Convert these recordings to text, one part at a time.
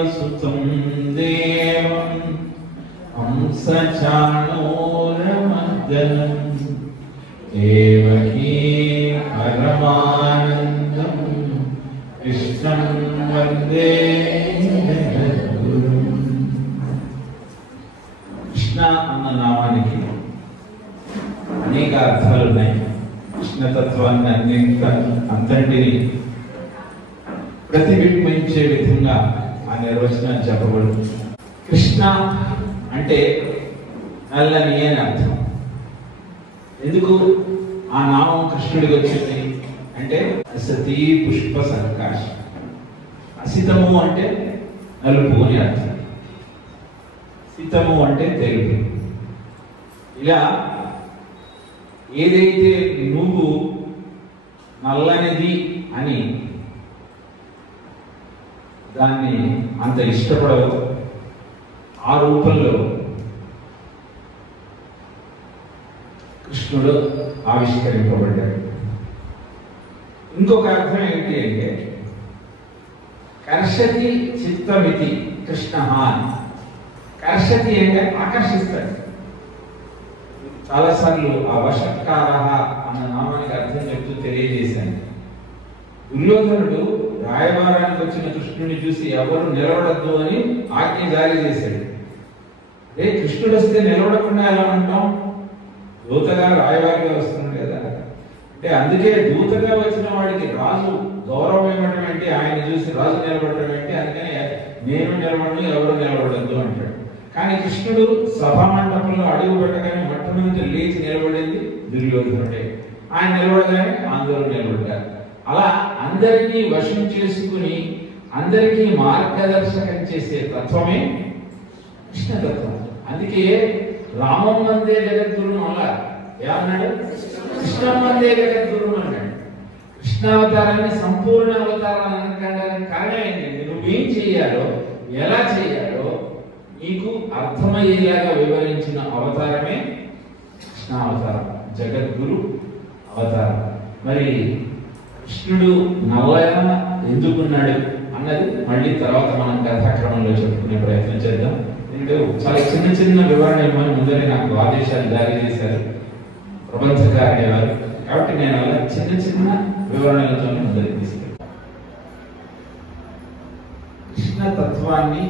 దేవసుతం దేవం హంసచాణూరమర్దనం దేవకీ పరమానందం కృష్ణం వందే జగద్గురుం. కృష్ణ అన్న నామానికి అనేక అర్థాలు ఉన్నాయి. కృష్ణతత్వాన్ని అంతటిని ప్రతిబింబించే విధంగా ఆ నిర్వచనం చెప్పబడుతుంది. కృష్ణ అంటే నల్లని అని అర్థం. ఎందుకు ఆ నామం కృష్ణుడికి వచ్చింది అంటే అసతీ పుష్ప సంకాశ. అసితము అంటే నలుపు అని అర్థం, సితము అంటే తెలుపు. ఇలా ఏదైతే నువ్వు నల్లనిది అని దాన్ని అంత ఇష్టపడవు, ఆ రూపంలో కృష్ణుడు ఆవిష్కరింపబడ్డాడు. ఇంకొక అర్థం ఏంటి అంటే కర్షతి చిత్తమితి కృష్ణ. కర్షతి అంటే ఆకర్షిస్తాడు. చాలాసార్లు ఆ వషత్కార అన్న నామానికి అర్థం చెప్తూ తెలియజేశాను. దుర్యోధనుడు రాయబారానికి వచ్చిన కృష్ణుని చూసి ఎవరు నిలబడద్దు అని ఆజ్ఞ జారీ చేశాడు. అదే కృష్ణుడు వస్తే నిలబడకుండా ఎలా అంటాం? దూతగా రాయబారిగా వస్తున్నాడు కదా. అంటే అందుకే దూతగా వచ్చిన వాడికి రాజు గౌరవం ఇవ్వడం ఏంటి, ఆయన చూసి రాజు నిలబడటం ఏంటి, అందుకని నేను నిలబడను ఎవరు నిలబడద్దు అంటాడు. కానీ కృష్ణుడు సభా మండపంలో అడుగు పెట్టగానే మొట్టమొదటి లేచి నిలబడింది దుర్యోధనుడే. ఆయన నిలబడగానే అందరూ నిలబడ్డారు. అలా అందరినీ వశం చేసుకుని అందరికీ మార్గదర్శకం చేసే తత్వమే కృష్ణతత్వం. అందుకే రామం వందే జగద్గురు అలా ఏమన్నాడు? కృష్ణం వందే జగద్గురు అన్నాడు. కృష్ణావతారాన్ని సంపూర్ణ అవతారం అనడానికి కారణం ఏంటంటే నువ్వేం చెయ్యాలో ఎలా చెయ్యాలో నీకు అర్థమయ్యేలాగా వివరించిన అవతారమే కృష్ణావతారం, జగద్గురు అవతారం. మరి కృష్ణుడు నల్లగా ఎందుకున్నాడు అన్నది మళ్ళీ తర్వాత మనం కథాక్రమంలో చెప్పుకునే ప్రయత్నం చేద్దాం. ఎందుకంటే చాలా చిన్న చిన్న వివరణ ఇవ్వని ముందరే నాకు ఆదేశాలు జారీ చేశారు ప్రబంధకారి వారు. కాబట్టి నేను అలా చిన్న చిన్న వివరణలతో ముందరికి తీసుకెళ్తాను. కృష్ణ తత్వాన్ని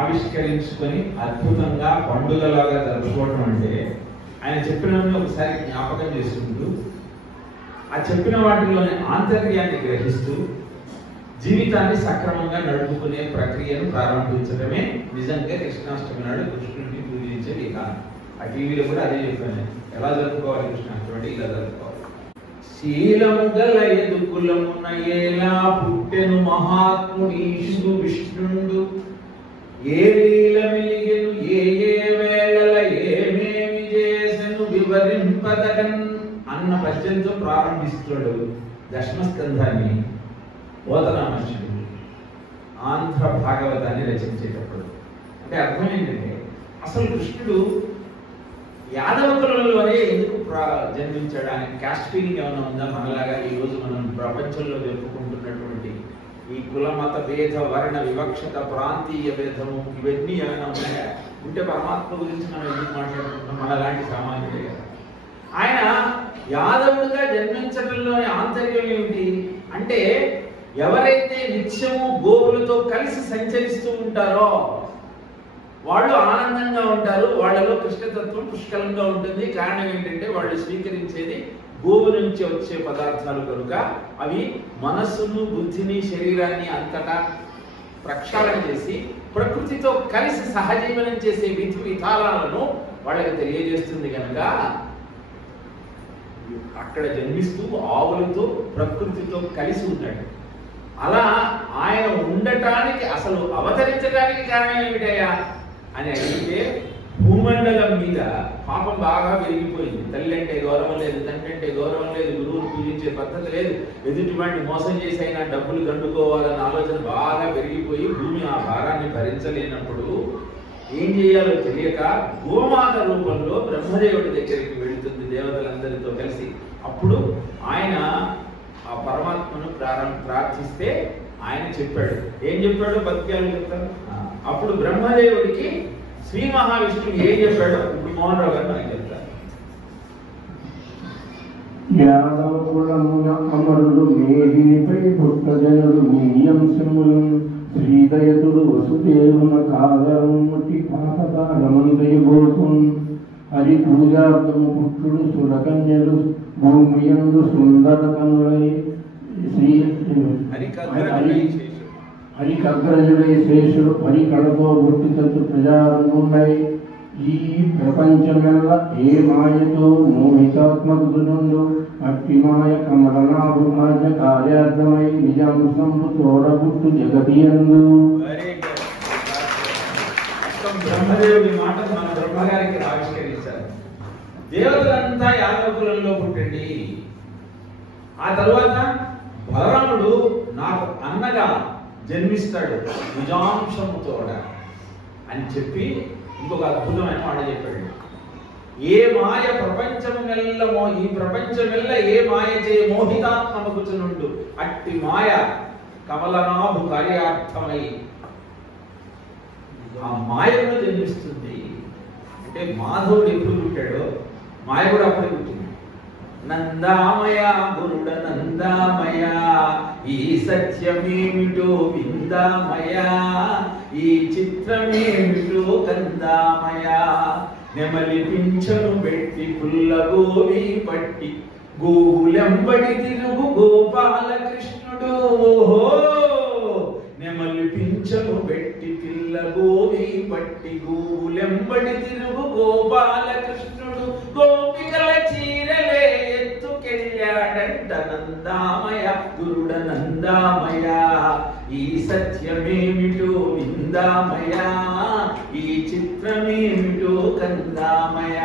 ఆవిష్కరించుకొని అద్భుతంగా పండుగలాగా జరుపుకోవడం అంటే ఆయన చెప్పినవన్నీ ఒకసారి జ్ఞాపకం చేసుకుంటూ ఆ చెప్పిన వాటిలోని ఆంతర్యాన్ని గ్రహిస్తూ జీవితాన్ని సక్రమంగా నడుపుకునే ప్రక్రియను ప్రారంభించడమే నిజంగా కృష్ణాష్టమి నాడు కృష్ణుడిని పూజించే విధానం. ఆ టీవీలో కూడా అదే చెప్పాను, ఎలా జరుపుకోవాలి కృష్ణాష్టమి, ఇలా జరుపుకోవాలి. శీలము గల ఎదుకులమున ఎలా పుట్టెను మహాత్ముడీశుడు విష్ణుండు, ఏ లీల మిలిగెను ఏ ఏ వేళల ఏమేమి చేసెను వివరింపదగన్ అన్న పద్యంతో ప్రారంభిస్తాడు దశమస్కంధాన్ని ఓదరామర్షుడు ఆంధ్ర భాగవతాన్ని రచించేటప్పుడు. అంటే అర్థం ఏంటంటే అసలు కృష్ణుడు యాదవ కులంలోనే ఎందుకు జన్మించాడు? ఆయన క్యాస్ట్ ఫీలింగ్ ఏమైనా ఉందా? మనలాగా ఈ రోజు మనం ప్రపంచంలో జరుపుకుంటున్నటువంటి ఈ కుల మత భేద వర్ణ వివక్షత ప్రాంతీయ భేదము ఇవన్నీ ఏమైనా ఉన్నాయా? ఉంటే పరమాత్మ గురించి మనం ఎందుకు మాట్లాడుకుంటున్నాం? మనలాంటి సామాన్యుడే కదా. ఆయన యాదవుడిగా జన్మించడంలోని ఆంతర్యం ఏమిటి అంటే ఎవరైతే నిత్యము గోవులతో కలిసి సంచరిస్తూ ఉంటారో వాళ్ళు ఆనందంగా ఉంటారు, వాళ్ళలో కృష్ణతత్వం పుష్కలంగా ఉంటుంది. కారణం ఏంటంటే వాళ్ళు స్వీకరించేది గోవు నుంచి వచ్చే పదార్థాలు కనుక అవి మనస్సును బుద్ధిని శరీరాన్ని అంతటా ప్రక్షాళన చేసి ప్రకృతితో కలిసి సహజీవనం చేసే విధి విధానాలను వాళ్ళకి తెలియజేస్తుంది కనుక అక్కడ జన్మిస్తూ ఆవులతో ప్రకృతితో కలిసి ఉంటాడు. అలా ఆయన ఉండటానికి అసలు అవతరించడానికి కారణం ఏమిటయ్యా అని అడిగితే భూమండలం మీద పాపం బాగా పెరిగిపోయింది. తల్లి అంటే గౌరవం లేదు, తండ్రి అంటే గౌరవం లేదు, గురువును పూజించే పద్ధతి లేదు, ఎదుటివాడిని మోసం చేసి అయినా డబ్బులు దండుకోవాలన్న ఆలోచన బాగా పెరిగిపోయి భూమి ఆ భారాన్ని భరించలేనప్పుడు ఏం చేయాలో తెలియక గోమాత రూపంలో బ్రహ్మదేవుడి దగ్గరికి వెళుతుంది దేవతలందరితో కలిసి. అప్పుడు ఆయన ఆ పరమాత్మను ప్రార్థిస్తే ఆయన చెప్పాడు. ఏం చెప్పాడు? పద్యాలు చెప్తాను. అప్పుడు బ్రహ్మదేవుడికి శ్రీ మహావిష్ణువు ఏం చెప్పాడు ఇప్పుడు మోహన్ రావు గారు మనకి చెప్తారు. యాదవ కులమున అమరుడు మేదినిపై పుట్టజనుడు మీయంశములు శ్రీదయతుడు వసుదేవున కాదముటి పాతకాలమందయబోతుం హరి పూజార్థము పుట్టుడు సురకన్యలు భూమియందు సుందరతములై శ్రీ హరికగ్రజుడై శేషుడు పరికడతో గుర్తితత్తు ప్రజారంగుండై ఈ ప్రపంచమెల్ల ఏ మాయతో మోహితాత్మకుడు అట్టి మాయ కమలనాభు మాయ కార్యార్థమై నిజాంశంపు తోడబుట్టు జగతియందు. బ్రహ్మదేవుడి మాటలు మన బ్రహ్మగారికి ఆవిష్కరించారు. దేవతలంతా యాదవ కులంలో పుట్టండి. ఆ తర్వాత బలరాముడు నాకు అన్నగా జన్మిస్తాడు నిజాంశముతోడ అని చెప్పి ఇంకొక అద్భుతమైన మాట చెప్పాడు. ఏ మాయ ప్రపంచం మెల్లమో ఈ ప్రపంచం మెల్ల ఏ మాయ చే మోహితాత్మకుచునుండు అట్టి మాయ కమలనాభు కార్యార్థమై ఆ మాయను జన్మిస్తుంది. అంటే మాధవుడు ఎప్పుడు పుట్టాడో మాయ కూడా అప్పుడే పుట్టింది. నందామయ గురుడ నందామయ ఈ సత్యమేమిటో విందామయ ఈ చిత్రమేమిటో కందామయ నెమలి పింఛను పెట్టి పుల్లగోవి పట్టి గోవులెంబడి తిరుగు గోపాలకృష్ణుడు. ఓహో నెమలి పింఛను పెట్టి పిల్లగోవి పట్టి గోవులెంబడి తిరుగు గోపాలకృష్ణుడు. గోపికల చీరలే ఎత్తుకెళ్ళాడంట నందామయ గురుడ నందామయ ఈ సత్యమేమిటో విందామయ ఈ చిత్రమేమిటో కందామయ.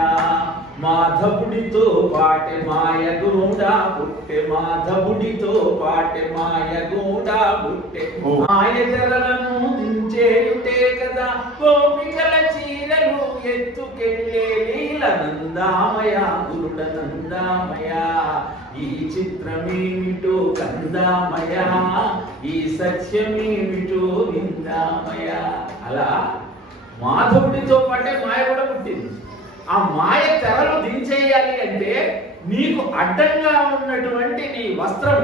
మాధవుడితో పాటె మాయ గూడా పుట్టె మాధవుడితో పాటె మాయ గూడా పుట్టె మాయ తెరలను దించేయుటే కదా గోపికల చీరలు ఎత్తుకెళ్ళే లీల నందామయ గురుడ నందామయ ఈ చిత్రమేమిటో కందామయ ఈ సత్యమేమిటో విందామయ. అలా మాధవుడితో పాటే మాయ కూడా పుట్టింది. ఆ మాయ తెరలు దించేయాలి అంటే నీకు అడ్డంగా ఉన్నటువంటి నీ వస్త్రం.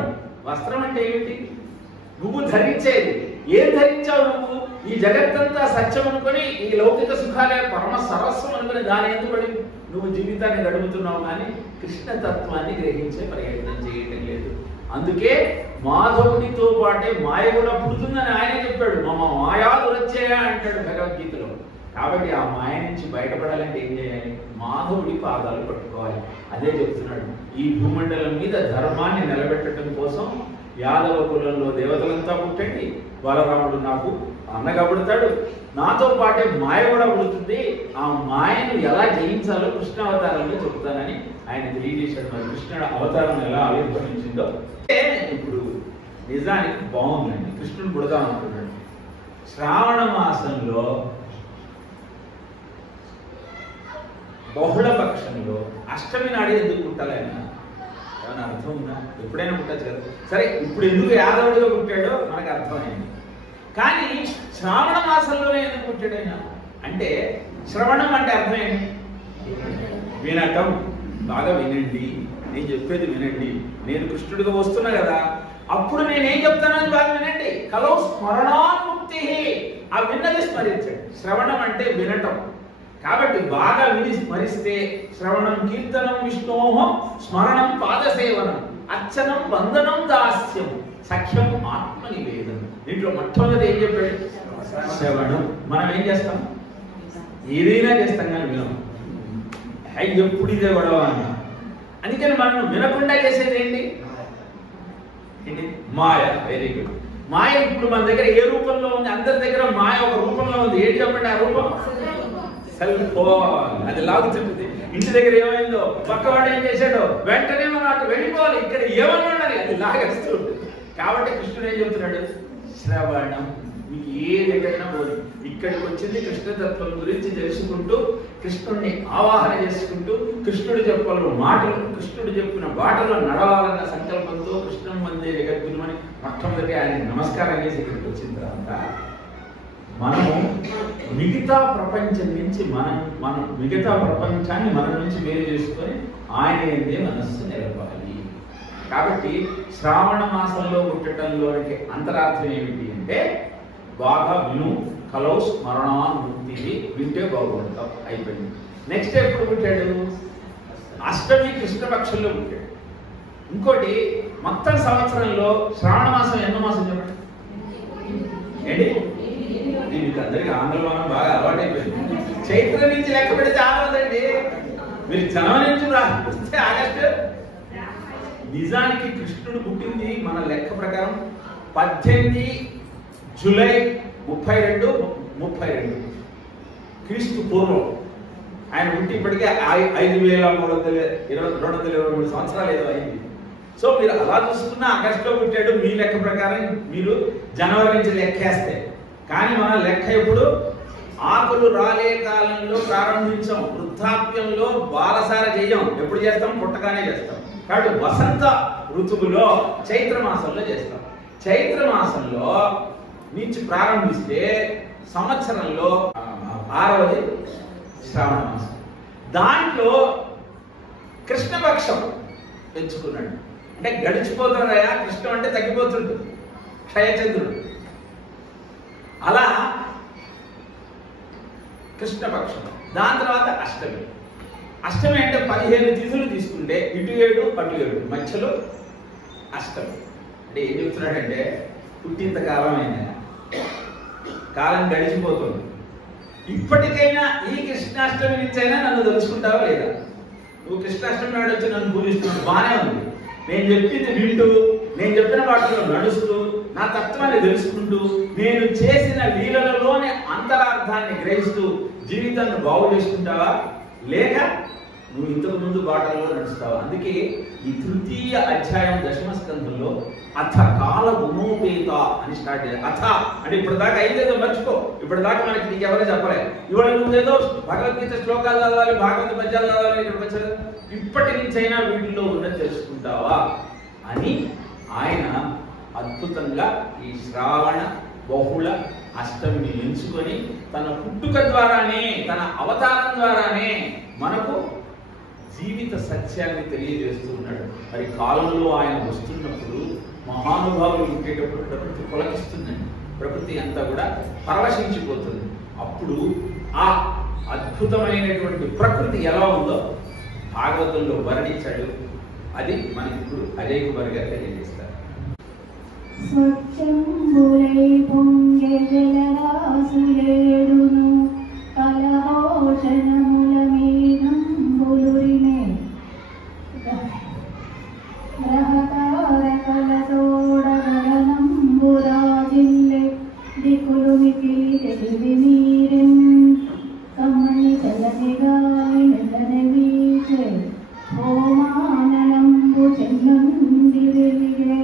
వస్త్రం అంటే ఏమిటి? నువ్వు ధరించేది. ఏం ధరించావు నువ్వు? ఈ జగత్తంతా సత్యం అనుకుని ఈ లౌకిక సుఖాలే పరమ సరస్వం అనుకుని దాని ఎందుబడి నువ్వు జీవితాన్ని గడుపుతున్నావు, కానీ కృష్ణతత్వాన్ని గ్రహించే ప్రయత్నం చేయటం లేదు. అందుకే మాధవుడితో పాటే మాయ కూడా పుడుతుందని ఆయన చెప్పాడు. మమ మాయా దురచ్చేయ అంటాడు భగవద్గీతలో. కాబట్టి ఆ మాయ నుంచి బయటపడాలంటే ఏం చేయాలి? మాధవుడి పాదాలు పట్టుకోవాలి. అదే చెప్తున్నాడు. ఈ భూమండలం మీద ధర్మాన్ని నిలబెట్టడం కోసం యాదవ కులంలో దేవతలంతా పుట్టండి. బలరాముడు నాకు అన్నగా పుడతాడు, నాతో పాటే మాయ కూడా పుడుతుంది. ఆ మాయను ఎలా జయించాలో కృష్ణ అవతారంలో చెప్తానని ఆయన తెలియజేశాడు. మరి కృష్ణుడు అవతారం ఎలా ఆవిర్భవించిందో ఇప్పుడు నిజానికి బాగుందండి. కృష్ణుడు పుడదాం అనుకున్నాడు. శ్రావణ మాసంలో బహుళ పక్షంలో అష్టమి నాడే ఎందుకు పుట్టాలి? ఆయన ఏమైనా అర్థం ఉందా? ఎప్పుడైనా పుట్టచ్చు కదా. సరే, ఇప్పుడు ఎందుకు యాదవుడిగా పుట్టాడో మనకు అర్థమైంది. కానీ శ్రావణ మాసంలోనే ఎందుకు పుట్టాడు ఆయన అంటే, శ్రవణం అంటే అర్థం ఏంటి? వినటం. బాగా వినండి, నేను చెప్పేది వినండి. నేను కృష్ణుడిగా వస్తున్నా కదా, అప్పుడు నేనేం చెప్తానని బాగా వినండి. కలో స్మరణాన్ముక్తి. ఆ విన్నది స్మరించండి. శ్రవణం అంటే వినటం. కాబట్టి బాగా విని స్మరిస్తే శ్రవణం కీర్తనం విష్ణోహం స్మరణం పాదసేవనం అర్చనం వందనం దాస్యం సఖ్యం ఆత్మ నివేదనం. దీంట్లో మొట్టమొదటి ఏం చెప్పాడు? శ్రవణం. మనం ఏం చేస్తాం? ఏదైనా చేస్తాం కానీ వినం. ఎప్పుడు ఇదే గొడవ అన్న. అందుకని మనం వినకుండా చేసేది ఏంటి? మాయ. Very good. మాయ ఇప్పుడు మన దగ్గర ఏ రూపంలో ఉంది? అందరి దగ్గర మాయ ఒక రూపంలో ఉంది. ఏంటి చెప్పండి ఆ రూపం? Cell phone. అది లాగుతుంటుంది. ఇంటి దగ్గర ఏమైందో, పక్కవాడు ఏం చేశాడో వెంటనే మనం అటు వెళ్ళిపోవాలి. ఇక్కడ ఏమన్నా అది లాగేస్తూ ఉంటుంది. కాబట్టి కృష్ణుడు ఏం చెబుతున్నాడు? శ్రవణం. మీకు ఏ దగ్గరైనా పోదు. ఇక్కడికి వచ్చింది కృష్ణతత్వం గురించి తెలుసుకుంటూ, కృష్ణుడిని ఆవాహన చేసుకుంటూ, కృష్ణుడు చెప్పిన మాటలు, కృష్ణుడు చెప్పిన బాటలో నడవాలన్న సంకల్పంతో కృష్ణం వందే జగద్గురుమని మొట్టమొదటి ఆయన నమస్కారం చేసి ఇక్కడికి వచ్చిన తర్వాత మనము మిగతా ప్రపంచం నుంచి మనం మిగతా ప్రపంచాన్ని మన నుంచి వేరు చేసుకొని ఆయన ఏందే మనస్సు నిలపాలి. కాబట్టి శ్రావణ మాసంలో పుట్టడంలోనికి అంతరార్థం ఏమిటి అంటే బాగా విను, కలౌ స్మరణానుభూతి, వింటే బాగుపడతాం. అయిపోయింది. నెక్స్ట్ ఎప్పుడు పుట్టాడు? అష్టమి కృష్ణపక్షంలో పుట్టాడు. ఇంకోటి మొత్తం సంవత్సరంలో శ్రావణ మాసం ఎన్నో మాసం చెప్పండి ఏంటి? మీకు అందరికి ఆంగ్లమానం బాగా అలవాటైపోయింది. చైత్ర నుంచి లెక్క పెడితే ఆగదండి. మీరు జనవరి నుంచి వస్తే ఆగస్టు. నిజానికి కృష్ణుడు పుట్టింది మన లెక్క ప్రకారం 18 జూలై 32 క్రీస్తు పూర్వం. ఆయన పుట్టి ఇప్పటికే 5323 సంవత్సరాలు ఏదో అయింది. సో మీరు అలా చూసుకున్న ఆగస్టులో పుట్టాడు. మీ లెక్క ప్రకారం మీరు జనవరి నుంచి లెక్కేస్తే, కానీ మన లెక్క ఎప్పుడు ఆకులు రాలే కాలంలో ప్రారంభించాం. వృద్ధాప్యంలో బాలసార చేయం. ఎప్పుడు చేస్తాం? పుట్టగానే చేస్తాం. కాబట్టి వసంత ఋతువులో చైత్ర మాసంలో చేస్తాం. చైత్ర మాసంలో నుంచి ప్రారంభిస్తే సంవత్సరంలో 6వది శ్రావణ మాసం. దాంట్లో కృష్ణపక్షం ఎంచుకున్నాడు. అంటే గడిచిపోతున్నాయా, కృష్ణం అంటే తగ్గిపోతుండు, క్షయచంద్రుడు. అలా కృష్ణపక్షం. దాని తర్వాత అష్టమి. అష్టమి అంటే 15 తిథులు తీసుకుంటే ఇటు 7 అటు 7 మధ్యలో అష్టమి. అంటే ఏం చెప్తున్నాడంటే పుట్టింత కాలం అయినా కాలం గడిచిపోతుంది. ఇప్పటికైనా ఈ కృష్ణాష్టమి నుంచి అయినా నన్ను తెలుసుకుంటావా లేదా? నువ్వు కృష్ణాష్టమి నాడు వచ్చి నన్ను పూజిస్తున్నావు, బాగానే ఉంది. నేను చెప్పింది వింటూ, నేను చెప్పిన వాటిలో నడుస్తూ, నా తత్వాన్ని తెలుసుకుంటూ, నేను చేసిన లీలలలోని అంతరార్థాన్ని గ్రహిస్తూ జీవితాన్ని బాగు చేసుకుంటావా, లేక నువ్వు ఇంతకు ముందు బాటలో నడుస్తావా? అందుకే ఈ తృతీయ అధ్యాయం దశమ స్కంధంలో అథ కాల గుణోపేత అని స్టార్ట్ చేయాలి. అథ అంటే ఇప్పటిదాకా అయిందేదో మర్చిపో. ఇప్పటిదాకా మనకి నీకు ఎవరో చెప్పలే. ఇవాళ నువ్వేదో భగవద్గీత శ్లోకాలు చదవాలి, భాగవత పద్యాలు చదవాలి, ఇక్కడ వచ్చారు. ఇప్పటి నుంచైనా వీటిల్లో ఉన్నది తెలుసుకుంటావా అని ఆయన అద్భుతంగా ఈ శ్రావణ బహుళ అష్టమిని ఎంచుకొని తన పుట్టుక ద్వారానే, తన అవతారం ద్వారానే మనకు జీవిత సత్యాన్ని తెలియజేస్తూ ఉన్నాడు. మరి కాలంలో ఆయన వస్తున్నప్పుడు మహానుభావులు ఉండేటప్పుడు ప్రకృతి పులకిస్తుందండి. ప్రకృతి అంతా కూడా పరవశించిపోతుంది. అప్పుడు ఆ అద్భుతమైనటువంటి ప్రకృతి ఎలా ఉందో భాగవతంలో వర్ణించాడు. అది మనకి ఇప్పుడు అజయకుమారిగా తెలియజేస్తారు. స్వచ్ఛంబులై పొంగే జలరాశులేడును కలహోషణముల మీనంబులురినే గ్రహతారకలతోడ గగనంబురాజిల్లె దిక్కులు మికిలి తెలివి మీరెం కమ్మని చల్లని గాలి మెల్లని వీచే హోమానలంబు చెన్నుండి వెలిగే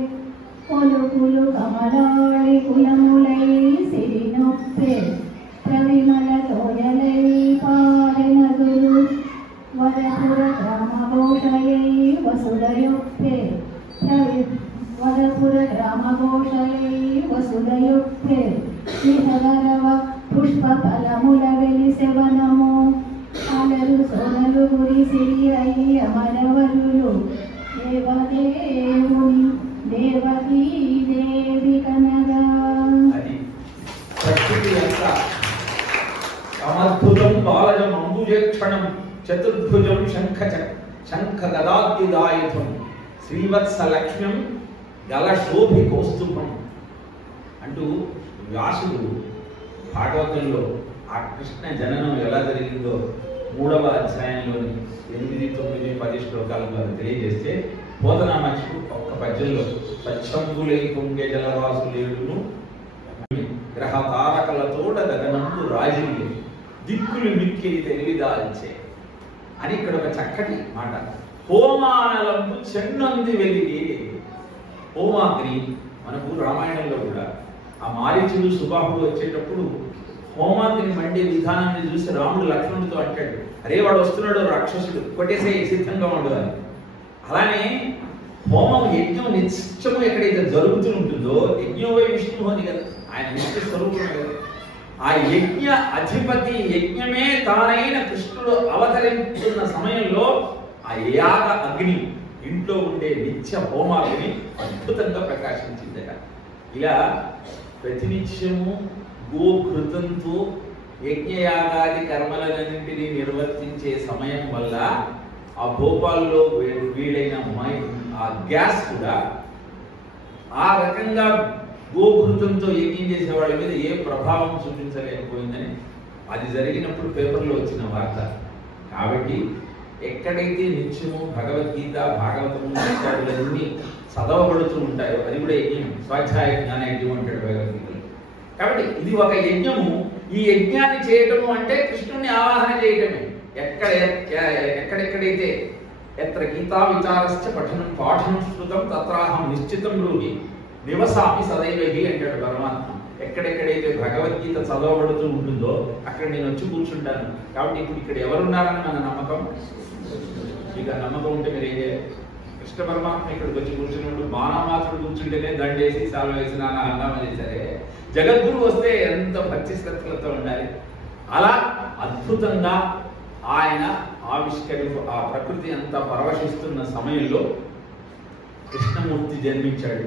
పొలుపులు కమలాళి కులములై సిరినొప్పే ప్రవిమల తోయలై పారె నదులు వరపుర గ్రామఘోషయై వసుదయొప్పే వరపుర గ్రామఘోషయై వసుదయొప్పే విహగరవ పుష్ప ఫలముల వెలిసెవనము అలరు సోనలు గురిసి అయి అమరవరులు దేవదేవుని దేవకీ దేవి కనగా. అది ప్రకృతి యొక్క సమద్భుతం బాలజం అంబుజేక్షణం చతుర్భుజం శంఖ గదాద్యుదాయుధం శ్రీవత్స లక్ష్మ్యం గలశోభి కౌస్తుభం అంటూ వ్యాసుడు భాగవతంలో ఆ కృష్ణ జననం ఎలా జరిగిందో 3వ అధ్యాయంలోని 8, 9, 10 శ్లోకాలలో తెలియజేస్తే బోధనామాచుడు ఒక్క పద్యంలో స్వచ్ఛంబులై పొంగే జలరాశులేడును గ్రహ తారకలతోడ గగనంబు రాజిల్లి దిక్కులు మిక్కిలి తెలివిదాల్చే అని ఇక్కడ ఒక చక్కటి మాట. హోమానలంబు చెన్నొంది వెలిగి. హోమాగ్ని మనకు రామాయణంలో కూడా ఆ మారీచుడు సుబాహుడు వచ్చేటప్పుడు హోమాగ్ని మండే విధానాన్ని చూసి రాముడు లక్ష్మణుడితో అంటాడు, అరే వాడు వస్తున్నాడు రాక్షసుడు, కొట్టేసే సిద్ధంగా ఉండదు. అలానే హోమం యజ్ఞం నిత్యము ఎక్కడైతే జరుగుతూ ఉంటుందో, యజ్ఞోవై విష్ణువు అని కదా ఆయన నిత్య స్వరూపం కదా, ఆ యజ్ఞ అధిపతి యజ్ఞమే తానైన కృష్ణుడు అవతరించుతున్న సమయంలో ఆ యాగ అగ్ని ఇంట్లో ఉండే నిత్య హోమాగ్ని అద్భుతంగా ప్రకాశించిందట. ఇలా ప్రతినిత్యము గోఘృతంతో యజ్ఞయాగాది కర్మలన్నింటినీ నిర్వర్తించే సమయం వల్ల ఆ భోపాల్లో వీడైన ఆ గ్యాస్ కూడా ఆ రకంగా గోఘృతంతో యజ్ఞం చేసే వాళ్ళ మీద ఏ ప్రభావం చూపించలేకపోయిందని అది జరిగినప్పుడు పేపర్లో వచ్చిన వార్త. కాబట్టి ఎక్కడైతే నిత్యము భగవద్గీత భాగవతము ఇత్యాదులన్నీ చదవబడుతూ ఉంటాయో అది కూడా యజ్ఞం. స్వాధ్యాయ జ్ఞానయజ్ఞం అంటాడు భగవద్గీతలో. కాబట్టి ఇది ఒక యజ్ఞము. ఈ యజ్ఞాన్ని చేయటము అంటే కృష్ణుని ఆవాహన చేయటమే. ఎక్కడెక్కడైతే ఎత్ర గీతా విచారశ్చ పఠనం పాఠనం శృతం తత్రాహం నిశ్చితం రూహి నివసామి సదైవహి అంటాడు పరమాత్మ. ఎక్కడెక్కడైతే భగవద్గీత చదవబడుతూ ఉంటుందో అక్కడ నేను వచ్చి కూర్చుంటాను. కాబట్టి ఇప్పుడు ఇక్కడ ఎవరున్నారని మన నమ్మకం. ఇక నమ్మకం ఉంటే మీరు ఏం చేయాలి? కృష్ణ పరమాత్మ ఇక్కడికి వచ్చి కూర్చున్నప్పుడు బాణమాత్రుడు కూర్చుంటేనే దండేసి సాల్వ వేసి నాన్న అన్నామని సరే, జగద్గురు వస్తే ఎంత భక్తి శ్రద్ధలతో ఉండాలి. అలా అద్భుతంగా ఆయన ఆ ప్రకృతి అంతా పరవశిస్తున్న సమయంలో కృష్ణమూర్తి జన్మించాడు.